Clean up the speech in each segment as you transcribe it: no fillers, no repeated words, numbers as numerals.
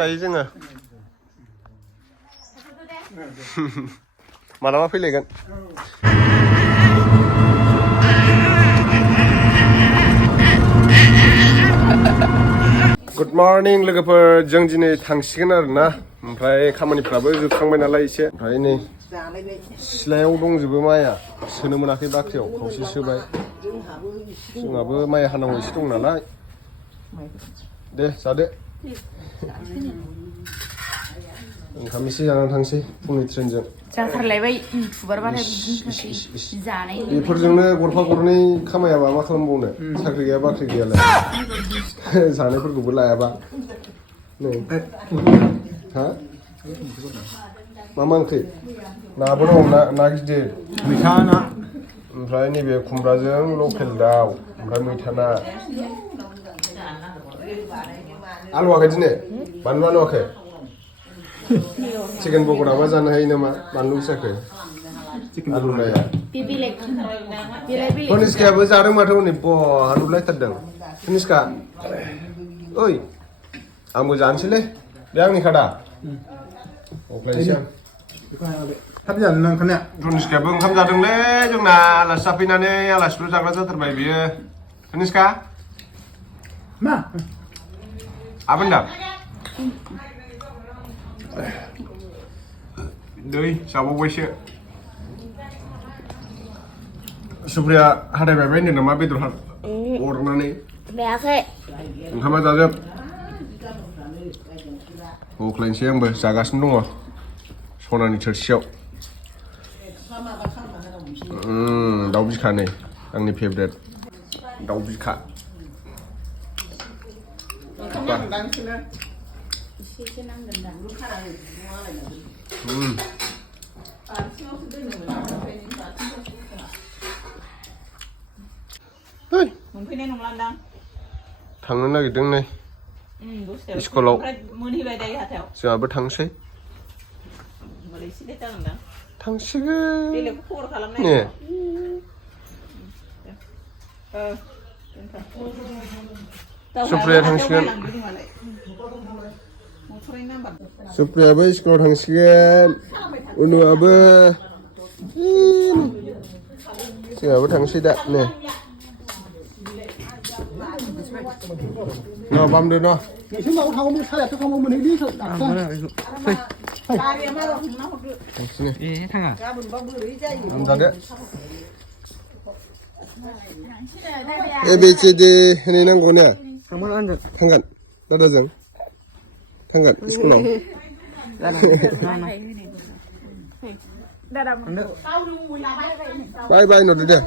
दायो जोङो मालाबा फैलायगोन गुड मर्निं लोगोफोर जों दिनै थांसिगोन आरोना ओमफ्राय खामानिफ्राबो जोबखांबाय नालाय एसे ओमफ्राय नै सिलायाव दंजोबो माइआ सोनो मोनाखै बाख्रियाव खावसे सोबाय जोंहाबो माइ हानांगौ एसे दं नालाय दे जादो ओंखाम एसे जानानै थांसै फुंनि ट्रेनजों जाथारलायबाय इउटुबार बानाय जानाय बेफोरजोंनो गरफा गरनै खामायाबा मा खालामबावनो साख्रि गैया बाख्रि गैयालाय जानायफोरखौबो लायाबा नै हा मा ओंख्रि नाबो दं ना गिदिर मैथा ना ओमफ्राय नैबे खुमब्राजों लकेल दाउ ओमफ्राय मैथा ना आलुवाखै दिनै बानलु आलुवाखै चिकेन पक'राबा जानो हायो नामा बानलु फिसाखै आलु नाया कनिष्कायाबो जादों माथो हनै बहा नुलायथारदों कनिष्का ओइ आंबो जानोसैलै बे आंनि खादा अख्लायनोसै आं थाब जानो ना ओंखारनाया कनिष्कायाबो ओंखाम जादोंलै जोंना आलासि जाफैनानै आलासिफोर जाग्रा जाथारबाय बियो कनिष्का मा आबोन्दा दै जाबावबायसो सुप्रिया हाथाय बायबाय होनदों नामा बेदर अरनानै बेयाखै ओंखामा जाजोब अख्लायनोसै आंबो जागासिनो दङ सनानि थोरसियाव दाउ बिखा नै आंनि फेभरेट दाउ बिखा थांनो नागिरदों नै स्कुलाव जोंहाबो थांसै थांसिगोन ने सुप्रिया थांसिगोन सुप्रियाबो स्कुलाव थांसिगोन उनुआबो जोंहाबो थांसै दा ने न' बामदो न' नोंसोर माबायाव थांगौमोन सारायाथ' थांगौमोन मोनहैदि थाङा जादो ABCD होनै नांगौ ने थांगोन दादाजों थांगोन स्कुलाव बाय बाय न'दो दे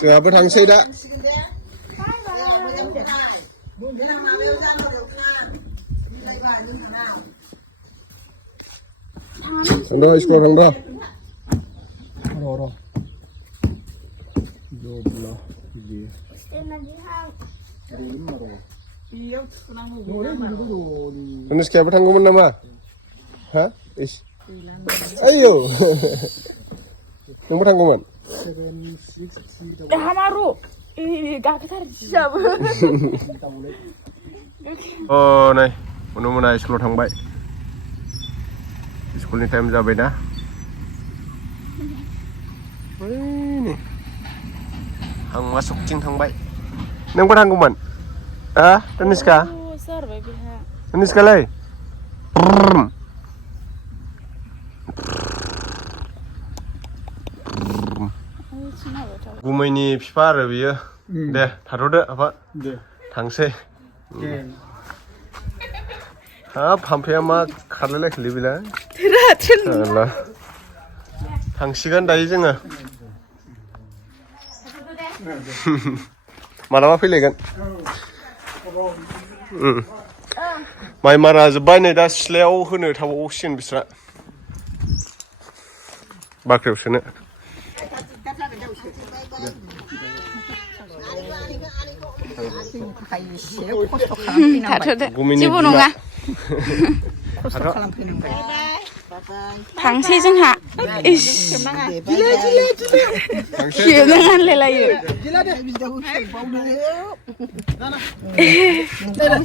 जोंहाबो थांसै दा थांद' स्कुलाव थांद' कनिष्कायाबो थांगौमोन नामा हा आयौ नोंबो थांगौमोन हामारु गाखोथारसियाबो अ नै उनुमोना स्कुलाव थांबाय स्कुलनि टाइम जाबायना हांमा सकथिं थांबाय नोंबो थांगौमोन हा कनिष्का कनिष्कालै गुमैनि बिफा आरो बियो दे थाथ'दो आफा थांसै हाब फामफाया मा खारलायलायखोलै बेलाय थांसिगोन दायो जोङो मालाबा फैलायगोन माइ मारा जोब्बाय नै दा सिथ्लायाव होनो थाबावसिगोन बिस्रा बाख्रियाव सोनो जेबो नङा थांसै जोंहा इस खेबनाङानो लायलायो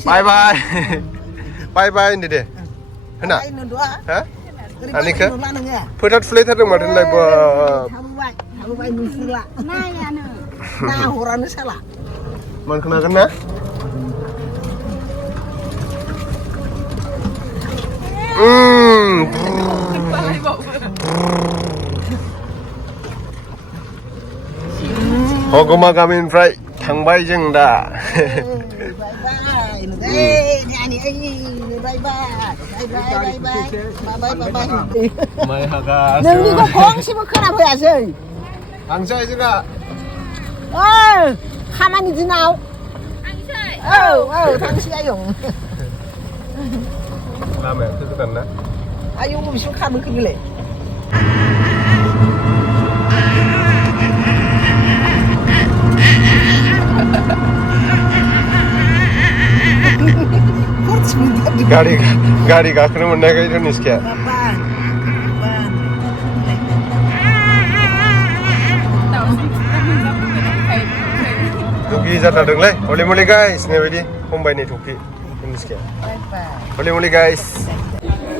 बाय बाय बाय बाय होनदो दे होना हा आनिखो फोथा थुलायथारदों माथो होनलाय बा थाबोबाय नुसुला नायानो ना हरानो साला मोनखोनो हागोन ना हगमा गामिनिफ्राय थांबाय जों दा माइ हागासिनो नोंनिखौ फंसेबो खोनाफैयासै थांसै जोंहा खामानि दिनाव औ थांसै आयं लामायाथ' गोदान ना आयौ बबेसिम खालामखो बेलाय गारि गाखोनो मोननायखाय धनिसखाया टुपि जाथारदोंलै हले मले गाइस होननाय बायदि हमबायनि टुपि धनिसखाया हले मले गाइस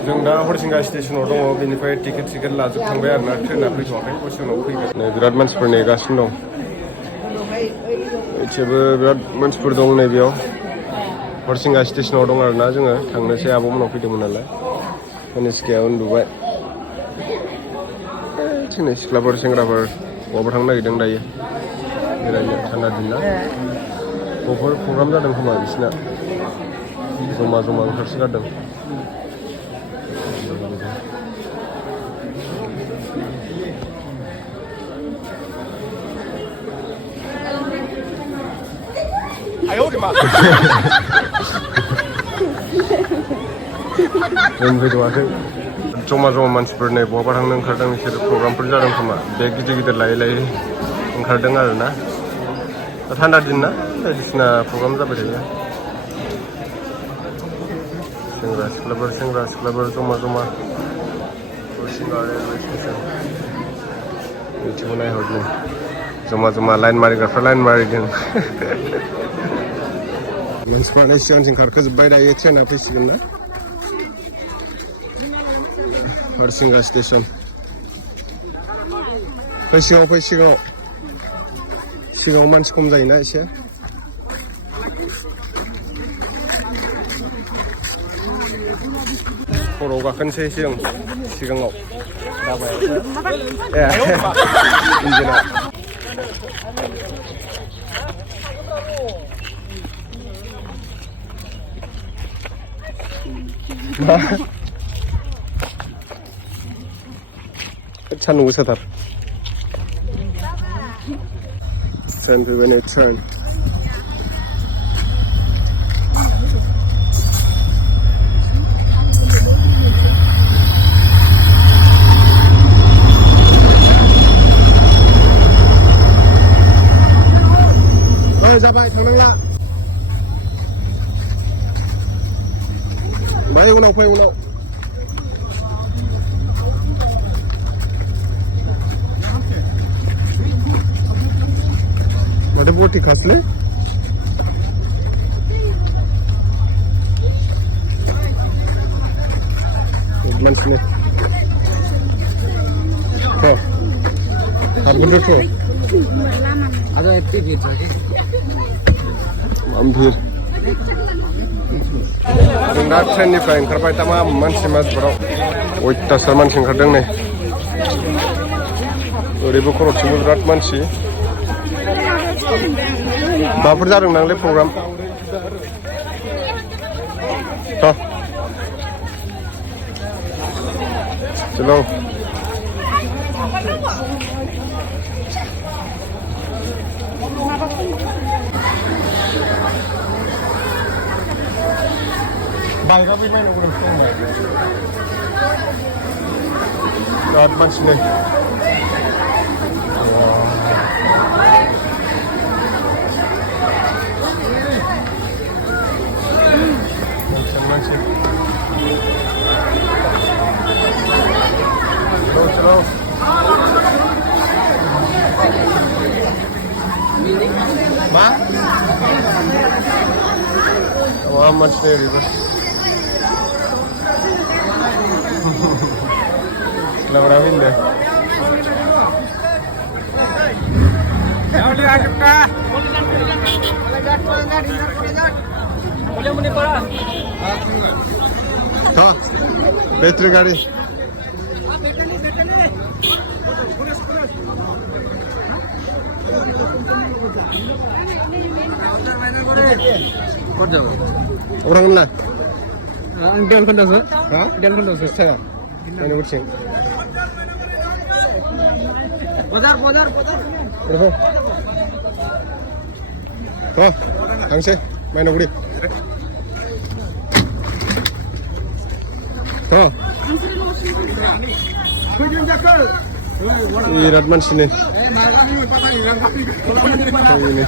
जों दा हरिसिंगा स्टेसनाव दङ बेनिफ्राय टिकेट लाजोबखांबाय आरोना ट्रेना फैथ'वाखै दसे उनाव फैगोन बिराद मानसिफोर नेगासिनो दं एसेबो बिराद मानसिफोर दं नैबेयाव हरिसिंगा स्टेसनाव दं आरोना जोङो थांनोसै आब'मोनाव फैदोंमोन नालाय धनिसखाया उन्दुबाय जोंनि सिख्लाफोर सेंग्राफोर बबावबा थांनो नागिरदों दायो बेरायनो थान्दा दिन ना बबावफोर प्रग्राम जादों खोमा बिसिना जमा ओंखारसोगारदों फैथ'वाखै जमा मानसिफोर नै बहाबा थांनो ओंखारदों बिसोर प्रग्रामफोर जादों खोमा बेग गिदिर लायै ओंखारदों आरोना थान्दा दिन ना बायदिसिना प्रग्राम जाबाय थायो सेंग्रा सिख्लाफोर जमा हरिसिंगा रेलवे स्टेसन बिथिंखौ नायहरदों जमा लाइन मारिग्राफ्रा लाइन मारिदों मानसिफ्रानो सिगांथिं खारखोजोब्बाय दायो ट्रेना फैसिगोन ना हरिसिंगा स्टेसन फै सिगाङाव मानसि खम जायोना एसे खर'आव गाखोनोसै सिगाङाव इन्जिना सान्दुं गोसाथार ट्रेन फैबाय नै ट्रेन जाबाय थांनांला बाय उनाव फै माथो बथि खासलै मानसिनो हारबोदोंथ' आमभिर जों दा ट्रेननिफ्राय ओंखारबाय दा मानसिफोराव अयथासार मानसि ओंखारदों नै ओरैबो खर'थिंबो बिराद मानसि माबाफोर जादों नांलै प्रग्राम चलो बाइकआ बै माइनाव गोनांसो दंबाय बिराद मानसि नै चलो मा wah mansnya gitu selamat amin deh हाँ बैटरी गाड़ी orang mana? Dia kan dah sah? Hah? Dia kan dah sah saya. Mana kucing? Podar. Berapa? Oh, tangsi. Mana budi? Oh. Irat man sini. Ini.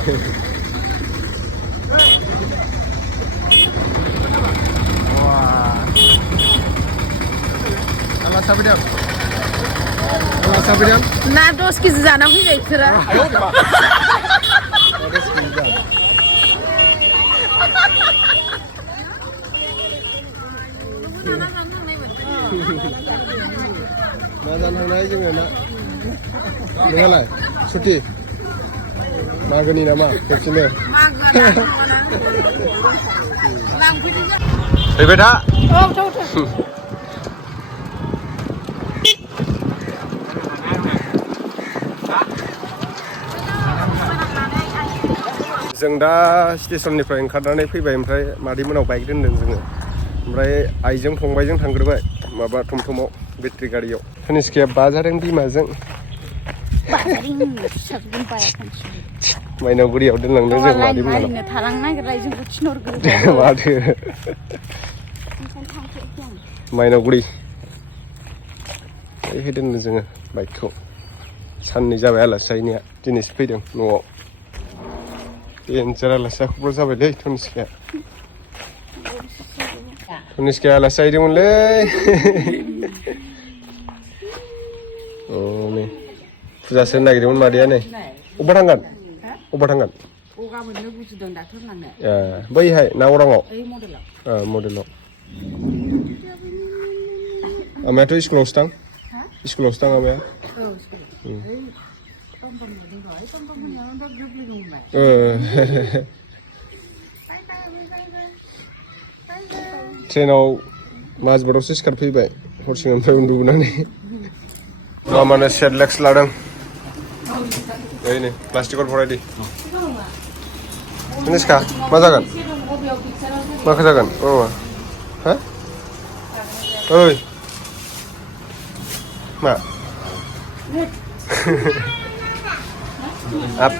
Sabidiam? Na 10 kg जाना फैबाय बिसोरो मा जानो थांनाय जोङो ना नोंहालाय सुथि मागोनि नामा खेबसेनो फैबाय था जों दा स्टेसननिफ्राय ओंखारनानै फैबाय ओमफ्राय मादैमोनाव बाइक दोनदों जोङो ओमफ्राय आइजों फंबायजों थांग्रोबाय माबा टमटमाव बेटारि गारियाव तनिष्काया बाजादों बिमाजों माइनावगुरियाव दोनलांदों जों मादैमोनाव थालांनो नागिरलाय जोंखौ थिनहरग्रोबाय माथो माइनावगुरि ओइहाय दोनदों जोङो बाइकखौ साननै जाबाय आलासि जाहैनाया दिनैसो फैदों न'आव देन्जार आलासि जाख'ब्रा जाबायलै तनिष्काया आलासि जाहैदोंमोनलै अ नै फुजासो होनो नागिरदोंमोन मादैया नै अबा थांगोन गाबोननो बुजिदों डाक्टर लांनो ए बैहाय ना अराङाव मडेलाव आमायाथ' स्कुलावसो थां आमाया ट्रेनाव माजबाटावसो सिखारफैबाय हरसिंगानिफ्राय उन्दुबोनानै मामानो सेरेलेक्स लादों ओइ नै प्लास्टिकआव फरायदि तनिष्का मा जागोन माखो जागोन मामा हा ओइ मा आप